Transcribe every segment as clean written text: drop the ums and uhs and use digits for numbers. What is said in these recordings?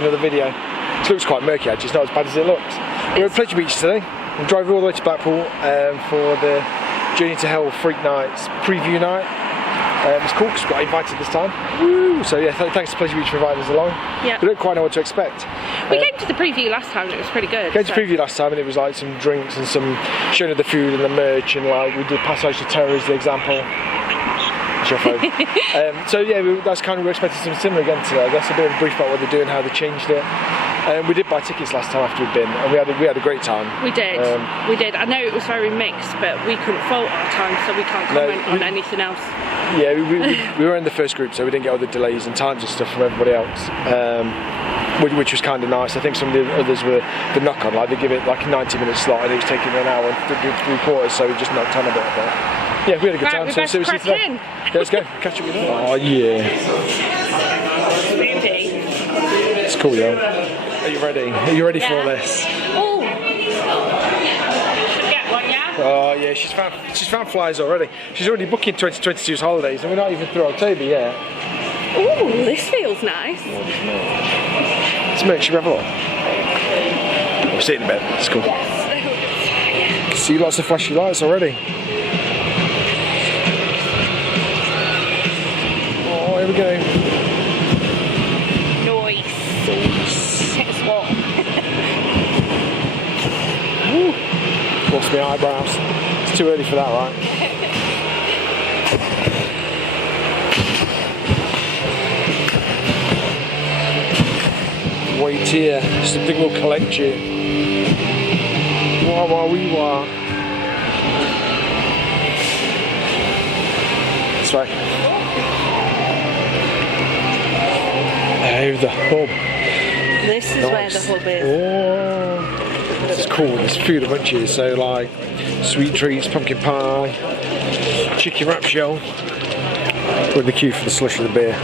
to another video. It looks quite murky actually, it's not as bad as it looks. We're at Pleasure Beach today. We're driving all the way to Blackpool for the Journey to Hell Freak Nights preview night. It's cool because we got invited this time. Woo! So yeah, thanks to Pleasure Beach for inviting us along. Yeah. We don't quite know what to expect. We came to the preview last time and it was pretty good. Came to preview last time and it was like some drinks and some showing of the food and the merch, and like we did Passage to Terror as the example. It's your phone. So yeah, that's kind of, we're expecting something similar again today. I guess a bit of a brief about what they're doing, how they changed it. We did buy tickets last time after we'd been, and we had a great time. We did. We did. I know it was very mixed, but we couldn't fault our time, so we can't comment on anything else. Yeah, we were in the first group, so we didn't get all the delays and times and stuff from everybody else, which was kind of nice. I think some of the others were the knock-on, like they give it like a 90-minute slot, and it was taking an hour and 3/4, so we just knocked on a bit of it. Yeah, we had a good time. We So best crack in. Yeah, let's go. Catch up with you. Oh yeah. It's cool, yo. Are you ready? Are you ready for this? Oh. Should get one, yeah? Oh yeah, she's found flies already. She's already booking 2022's holidays, and we're not even through October yet. Oh, this feels nice. Let's make sure we have a look. We'll see it in a bit. It's cool. Can see lots of flashy lights already. Oh, here we go. What's my eyebrows? It's too early for that, right? Wait here, something will collect you. Wah wah wee wah. That's right. Oh, the hub. This is nice. where the hub is. Oh. This is cool, there's food a bunch here, so like sweet treats, pumpkin pie, chicken wrap shell. We're in the queue for the slush of the beer.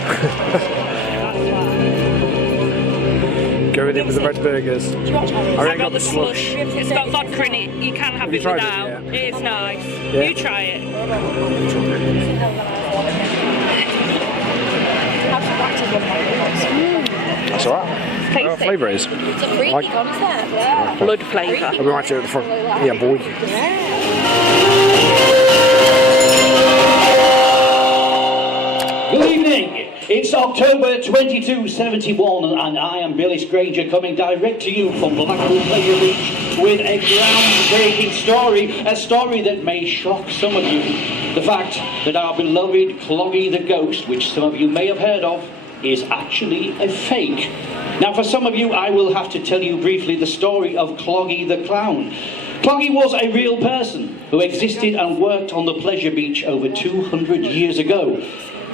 Going in with the red burgers. I ain't got the slush. It's got vodka in it, you can have it without. It is nice. Yeah. You try it. That's alright. What flavour is? It's a freaky concept. Yeah. Blood flavour. I'll be right here at the front. Yeah, boy. Good evening. It's October 2271 and I am Billy Granger coming direct to you from Blackpool Pleasure Beach with a groundbreaking story, a story that may shock some of you. The fact that our beloved Cloggy the Ghost, which some of you may have heard of, is actually a fake. Now for some of you I will have to tell you briefly the story of Cloggy the Clown. Cloggy was a real person who existed and worked on the Pleasure Beach over 200 years ago.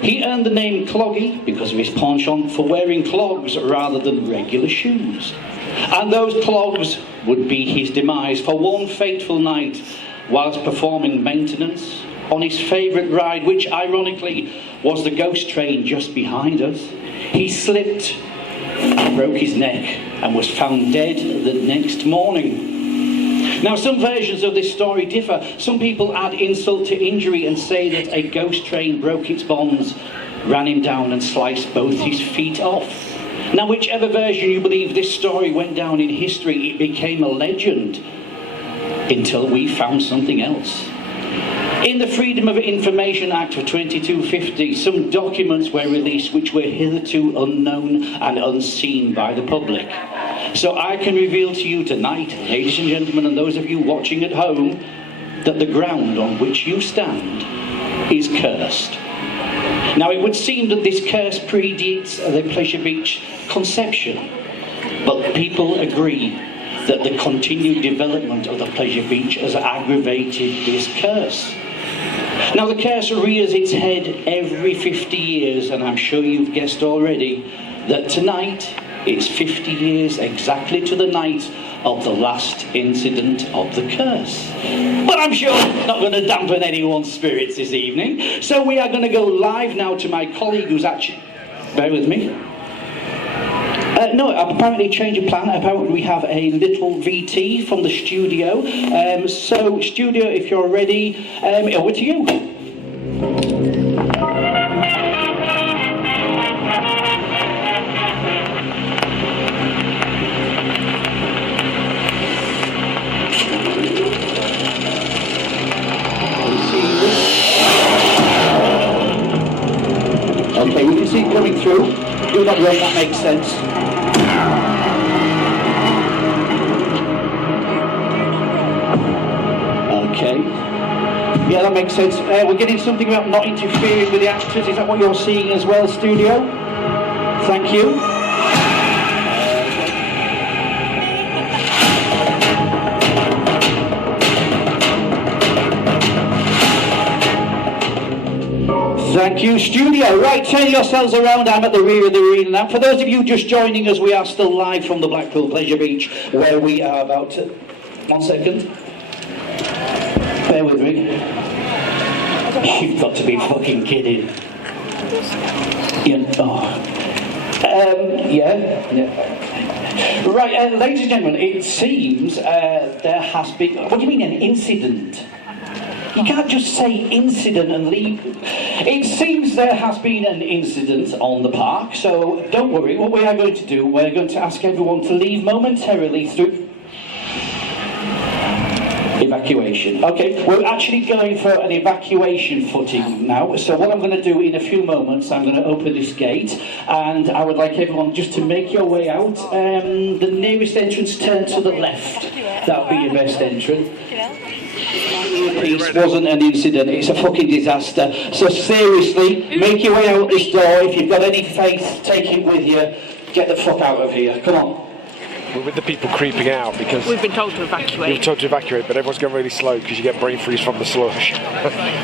He earned the name Cloggy because of his penchant for wearing clogs rather than regular shoes. And those clogs would be his demise for one fateful night whilst performing maintenance on his favourite ride, which ironically was the ghost train just behind us. He slipped, broke his neck and was found dead the next morning. Now some versions of this story differ. Some people add insult to injury and say that a ghost train broke its bonds, ran him down and sliced both his feet off. Now whichever version you believe, this story went down in history. It became a legend until we found something else. In the Freedom of Information Act of 2250, some documents were released which were hitherto unknown and unseen by the public. So I can reveal to you tonight, ladies and gentlemen, and those of you watching at home, that the ground on which you stand is cursed. Now it would seem that this curse predates the Pleasure Beach conception, but people agree that the continued development of the Pleasure Beach has aggravated this curse. Now the curse rears its head every 50 years, and I'm sure you've guessed already that tonight it's 50 years exactly to the night of the last incident of the curse. But I'm sure it's not going to dampen anyone's spirits this evening, so we are going to go live now to my colleague who's actually... Bear with me. No, apparently change of plan. Apparently we have a little VT from the studio. So, studio, if you're ready, over to you. not wrong, that makes sense. Okay. Yeah, that makes sense. We're getting something about not interfering with the actors. Is that what you're seeing as well, studio? Thank you. Thank you, studio. Right, turn yourselves around. I'm at the rear of the arena now. For those of you just joining us, we are still live from the Blackpool Pleasure Beach, where we are about to... 1 second. Bear with me. You've got to be fucking kidding. Yeah. Right, ladies and gentlemen, it seems there has been... What do you mean, an incident? You can't just say incident and leave. It seems there has been an incident on the park, so don't worry. What we are going to do, we're going to ask everyone to leave momentarily through evacuation. Okay, we're actually going for an evacuation footing now, so what I'm going to do in a few moments, I'm going to open this gate, and I would like everyone just to make your way out. The nearest entrance, turn to the left. That'll be your best entrance. This wasn't an incident, it's a fucking disaster. So seriously, make your way out this door. If you've got any faith, take it with you. Get the fuck out of here. Come on. We're with the people creeping out because we've been told to evacuate. We've been told to evacuate, but everyone's going really slow because you get brain freeze from the slush.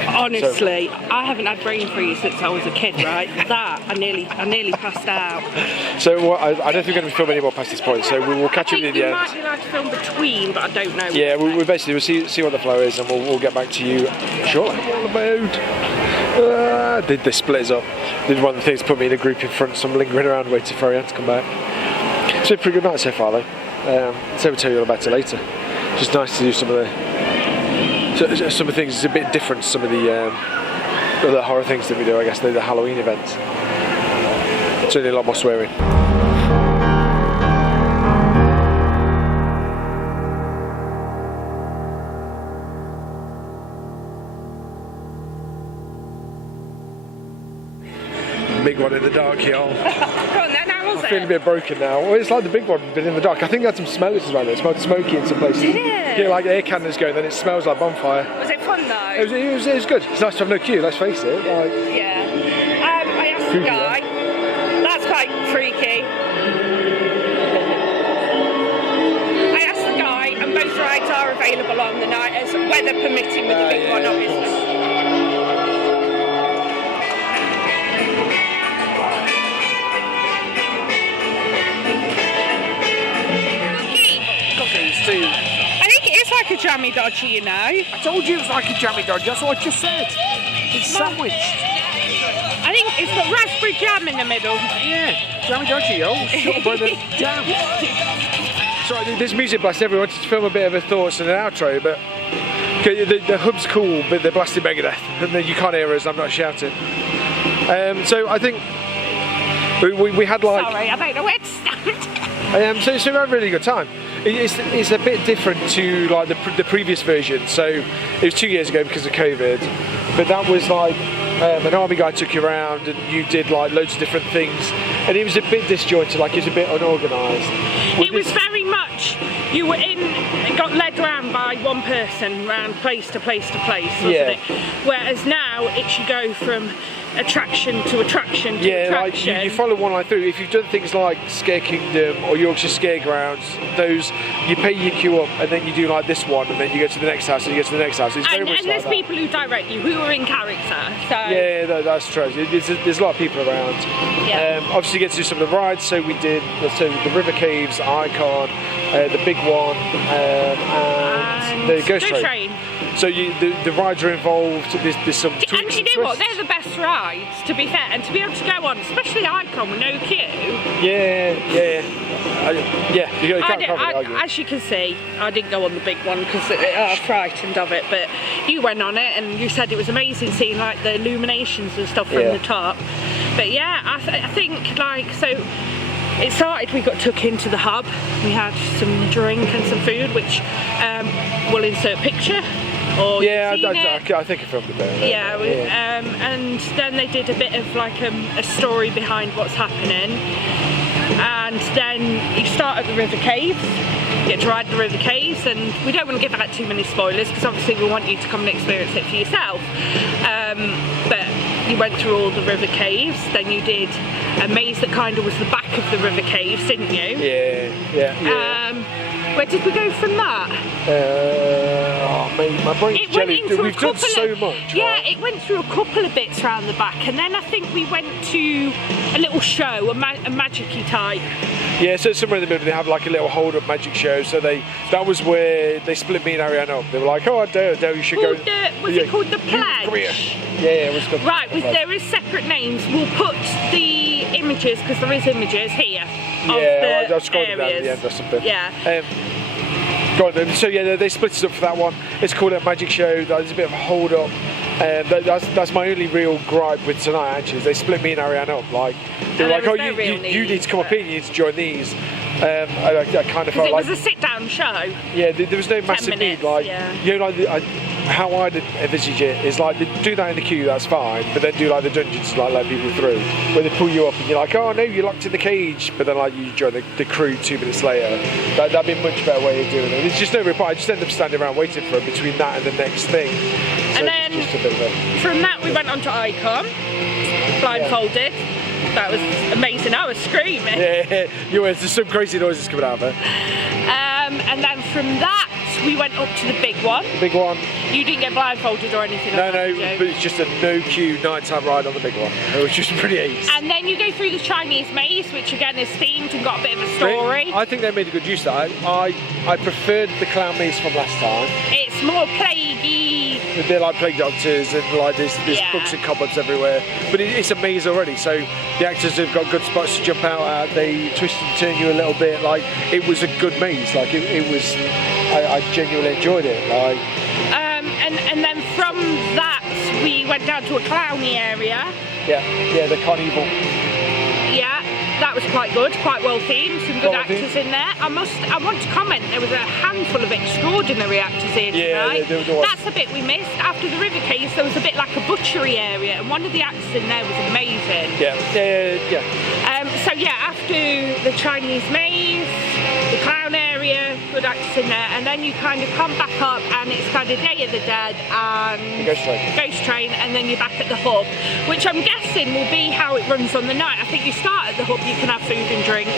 Honestly, I haven't had brain freeze since I was a kid, right? I nearly passed out. So I don't think we're going to film any more past this point. So we will catch up at the end. I think we might be allowed to film between, but I don't know. Yeah, we basically we'll see what the flow is, and we'll get back to you shortly. All about. Did they split us up? Did one of the things put me in a group in front, so I'm lingering around waiting for Ariane to come back. It's been a pretty good night so far though, so we'll tell you all about it later. Just nice to do some of the things. It's a bit different to some of the other horror things that we do, I guess, the Halloween events. Certainly a lot more swearing. Big one in the dark, y'all. I'm feeling a bit broken now. Well, it's like the big one, but in the dark. I think it had some smellers around there. It smelled smoky in some places. Did it? Yeah, like air cannons going, then it smells like bonfire. Was it fun though? It was good. It's nice to have no queue, let's face it. Yeah. I asked the guy. That's quite freaky. I asked the guy, and both rides are available on the night, as weather permitting with the big one, obviously. I think it is like a jammy dodgy, you know. I told you it was like a jammy dodgy, that's what I just said. It's sandwiched. I think it's got raspberry jam in the middle. Yeah, jammy dodgy, yo. Shortbread and jam. Sorry, there's music blast everyone. Wanted to film a bit of a thoughts and an outro, but the hub's cool, but they're blasting Megadeth, and then you can't hear us, I'm not shouting. So I think we had like... Sorry, I don't know where to stand. So we had a really good time. It's a bit different to like the previous version. So it was 2 years ago because of COVID, but that was like an army guy took you around and you did like loads of different things, and it was a bit disjointed, like it was a bit unorganised. It was very much, you were got led around by one person, around place to place to place, wasn't it? Whereas now it should go from attraction to attraction to attraction. Like you follow one line through. If you've done things like Scare Kingdom or Yorkshire Scaregrounds, those you pay your queue up and then you do like this one and then you go to the next house and you go to the next house. It's very much and there's like people who direct you who are in character. So yeah, that's true. There's a lot of people around. Yeah. Obviously, you get to do some of the rides. So we did the River Caves, Icon, the big one, and the Ghost Train. So the rides are involved. There's some tweaks and you know what? They're the best rides, to be fair, and to be able to go on, especially Icon with no queue. As you can see, I didn't go on the big one because I was frightened of it, but you went on it and you said it was amazing seeing like the illuminations and stuff from the top. But yeah, I think like so. It started, we got took into the hub, we had some drink and some food, which we'll insert a picture Or Yeah, you've seen it. I think I filmed a bit of it. Yeah, and then they did a bit of like a story behind what's happening, and then you start at the river caves. You get to ride the river caves, and we don't want to give out too many spoilers because obviously we want you to come and experience it for yourself. But you went through all the river caves, then you did a maze that kind of was the back of the river caves, didn't you? Yeah. Where did we go from that? Oh mate, my brain's jelly. We've done so much. Yeah, right? it went through a couple of bits around the back, and then I think we went to a little show, a magic-y type. Yeah, so somewhere in the middle they have like a little hold-up magic show. So that was where they split me and Ariane up. They were like, "Oh, Adele, you should go." Was it called the Pledge? Come here. Yeah, it was called. Right, there is separate names. We'll put the images, because there is images here. Yeah, I'll scroll down at the end or something. Yeah. Go on then. So yeah, they split it up for that one. It's called a magic show. There's a bit of a hold-up. That's my only real gripe with tonight. Actually, is they split me and Ariane up. Like they were like, "Oh, you need to come up here. You need to join these." I kind of felt like it was a sit-down show. Yeah, there was no massive need. Like you know, like how I'd envisage it is like they do that in the queue, that's fine, but then do like the dungeons to like let people through, where they pull you up and you're like, oh no, you're locked in the cage, but then like you join the crew 2 minutes later. That'd be a much better way of doing it. There's just no reply. I just end up standing around waiting for it between that and the next thing. So and then just a bit of a... from that we went on to Icon, blindfolded. That was amazing. I was screaming. Yeah, there's some crazy noises coming out of it. And then from that we went up to the big one. The big one. You didn't get blindfolded or anything? No, but it's just a no queue nighttime ride on the big one. It was just pretty ace. And then you go through the Chinese maze, which again is themed and got a bit of a story. I think they made a good use of that. I preferred the clown maze from last time. It's more plaguey. They're like plague doctors and like there's books and cupboards everywhere. But it's a maze already, so the actors have got good spots to jump out at. They twist and turn you a little bit. Like it was a good maze. Like it was. I genuinely enjoyed it. Like. And then from that we went down to a clowny area. Yeah, the carnival. Yeah, that was quite good, quite well themed, some good actors in there. I want to comment, there was a handful of extraordinary actors here tonight. There was. That's the bit we missed. After the river caves there was a bit like a butchery area, and one of the actors in there was amazing. Yeah. So yeah, after the Chinese maze, the clown area, good actors in there, and then you kind of come back up and it's kind of Day of the Dead and Ghost Train, and then you're back at the hub, which I'm guessing will be how it runs on the night. I think you start at the hub, you can have food and drinks,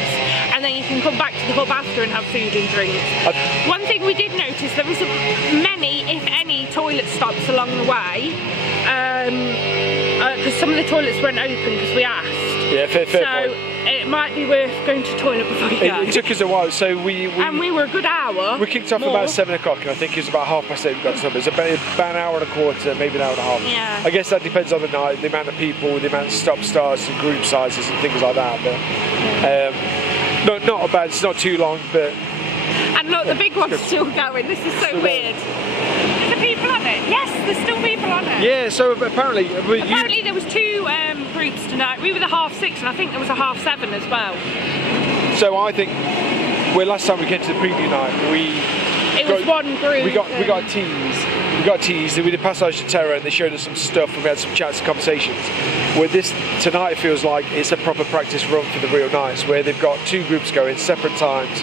and then you can come back to the hub after and have food and drinks. One thing we did notice, there isn't many, if any, toilet stops along the way, because some of the toilets weren't open because we asked. Yeah, fair point. It might be worth going to the toilet before you go. It took us a while, so we were a good hour. We kicked off about 7 o'clock, and I think it was about 8:30 we got to somewhere. It's about an hour and a quarter, maybe an hour and a half. Yeah. I guess that depends on the night, the amount of people, the amount of stop starts and group sizes and things like that. But not bad. It's not too long, but. And look, the big one's still going. This is so weird. Are there people on it? Yes, there's still people on it. Yeah. So apparently there was 2 groups tonight. We were the 6:30, and I think there was a 7:30 as well. So I think, last time we came to the preview night, it was one group. We got teased. We got teased. We did Passage to Terror, and they showed us some stuff, and we had some chats and conversations. Where this tonight it feels like it's a proper practice run for the real nights, where they've got 2 groups going separate times.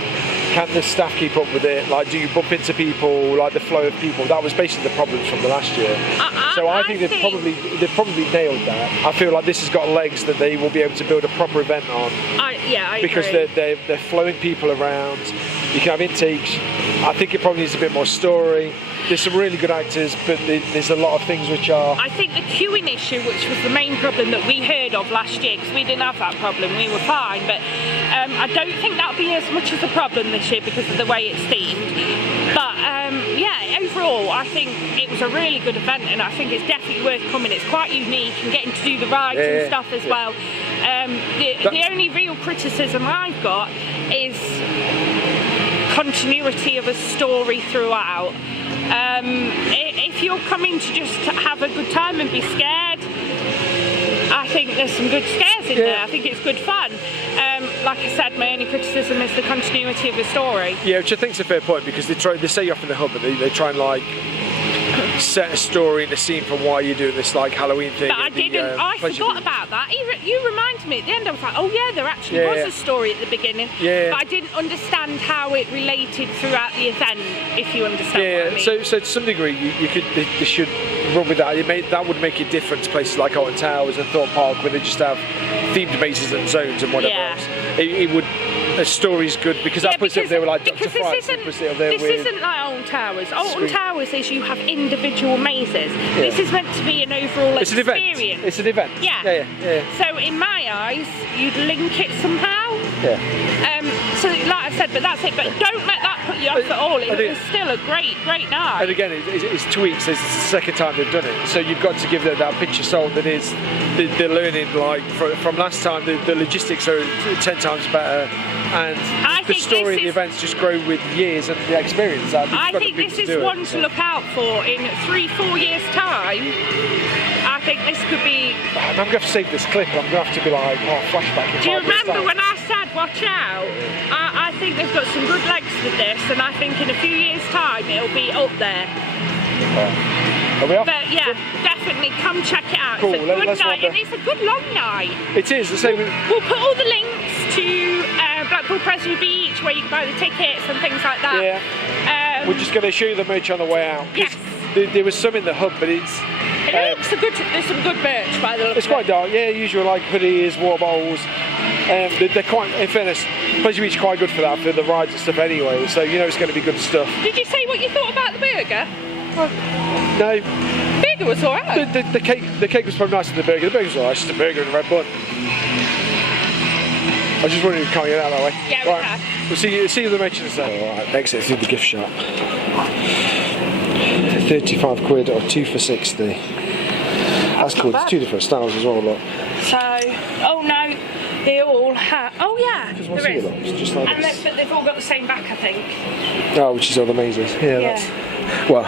Can the staff keep up with it? Like, do you bump into people? Like the flow of people? That was basically the problems from the last year. So I think they've probably nailed that. I feel like this has got legs that they will be able to build a proper event on. I because agree. they're flowing people around. You can have intakes. I think it probably needs a bit more story. There's some really good actors, but there's a lot of things which are... I think the queuing issue, which was the main problem that we heard of last year, because we didn't have that problem, we were fine, but I don't think that'll be as much as a problem this year because of the way it's themed. But yeah, overall, I think it was a really good event, and I think it's definitely worth coming. It's quite unique, and getting to do the rides and stuff as well. The only real criticism I've got is continuity of a story throughout. If you're coming to just have a good time and be scared, I think there's some good scares in there. I think it's good fun. Like I said, my only criticism is the continuity of the story. Yeah, which I think is a fair point, because they say you're off in the hub, but they try and like set a story and a scene for why you're doing this like Halloween thing. But I didn't. I forgot about that. You reminded me at the end. I was like, oh yeah, there actually was a story at the beginning. Yeah. But I didn't understand how it related throughout the event. If you understand what I mean. So to some degree, you could they should run with that. That would make it different to places like Alton Towers and Thorpe Park, where they just have themed bases and zones and whatever else. It would. A story's good because that puts it up there with like Dr. Frights. This isn't like Alton Towers. Alton Towers is you have individual mazes. This is meant to be an overall experience. It's an event. Yeah. So in my eyes, you'd link it somehow. Yeah. So like I said, but that's it. But don't let that put you off at all. It was still a great night. And again, it's 2 weeks. It's the second time they've done it. So you've got to give them that pinch of salt that is they're learning like from last time. The logistics are 10 times better. And the story of the events just grow with years and the experience. I think this is one to look out for in 3-4 years' time. I think this could be. I'm going to have to save this clip. I'm going to have to be like, flashback. Do you remember when I said watch out? I think they've got some good legs with this, and I think in a few years' time it'll be up there. Are we off? But yeah, definitely come check it out. Cool. It's a good night, and it's a good long night. It is. We'll put all the links to Blackpool Presby Beach, where you can buy the tickets and things like that. Yeah. We're just going to show you the merch on the way out. Yes. There was some in the hub, but it's. There's some good merch by the look. It's quite dark. Yeah, usual like hoodies, water bowls. They're quite. In fairness, Pleasure Beach is quite good for that, for the rides and stuff anyway. So you know it's going to be good stuff. Did you say what you thought about the burger? No. Burger was alright. The cake was probably nicer than the burger. The burger was alright. It's just a burger and a red bun. I was just wondering if we can't get out that way. Yeah, we can. We'll see you the merchants then. Alright, exit through the gift shop. 35 quid or 2 for 60. That's cool. There's 2 different styles as well. Look. So, oh no, they all have. Oh yeah, there is. It's just like but they've all got the same back, I think. Oh, which is all the mazes. Yeah. That's, well,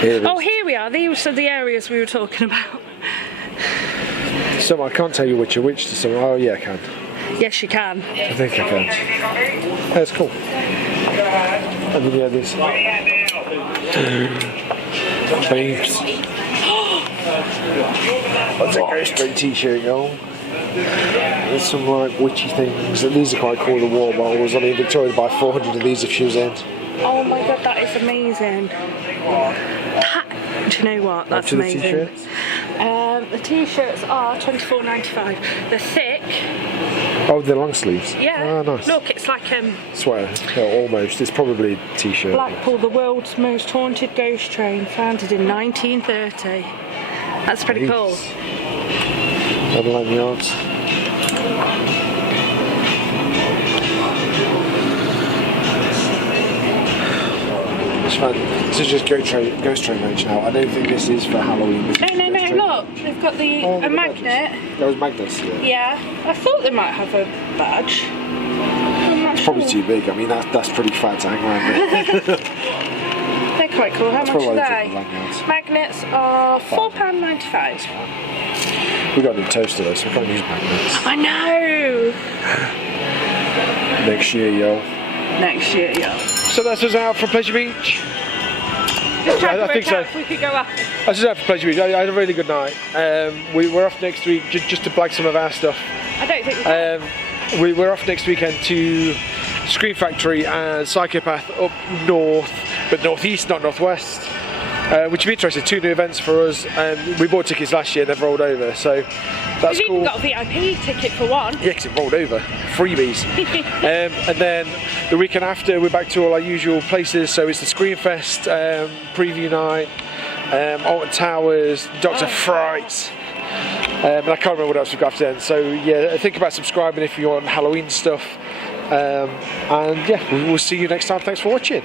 here it is. Oh, here we are. These are the areas we were talking about. Some I can't tell you which are which to some. Oh yeah, I can. Yes, you can. I think I can. That's cool. And then yeah, this. Babes. I'll take a straight t-shirt, y'all. There's some like witchy things. These are quite cool. The water bottles. I mean, Victoria would buy 400 of these if she was in. Oh my god, that is amazing. Do you know what? That's amazing. The t-shirts are £24.95. They're thick. Oh, they're long sleeves. Yeah. Oh, nice. Look, it's like sweater. Yeah, almost. It's probably a t-shirt. Blackpool, the world's most haunted ghost train, founded in 1930. That's pretty cool. Double lanyards. This is just ghost train range now. I don't think this is for Halloween. No, look, they've got a magnet. Those magnets, Yeah, I thought they might have a badge. It's probably too big. I mean, that's pretty fat to hang around with. They're quite cool. How much are they? Magnets are £4.95. We got a new toaster though, so we can't use magnets. I know. Next year, yo. Next year, yo. So that's us out from Pleasure Beach. Just trying to work out if we could go up. That's us out from Pleasure Beach. I had a really good night. We're off next week just to blag some of our stuff. I don't think we can. We're off next weekend to Scream Factory and Psychopath up north, but northeast, not northwest. Which would be interesting. 2 new events for us. We bought tickets last year, they've rolled over, so that's cool. We've even got a VIP ticket for one. Yeah, because it rolled over. Freebies. And then the weekend after, we're back to all our usual places. So it's the Screamfest preview night, Alton Towers, Dr. Frights. And I can't remember what else we've got after then. So yeah, think about subscribing if you want Halloween stuff. And yeah, we'll see you next time. Thanks for watching.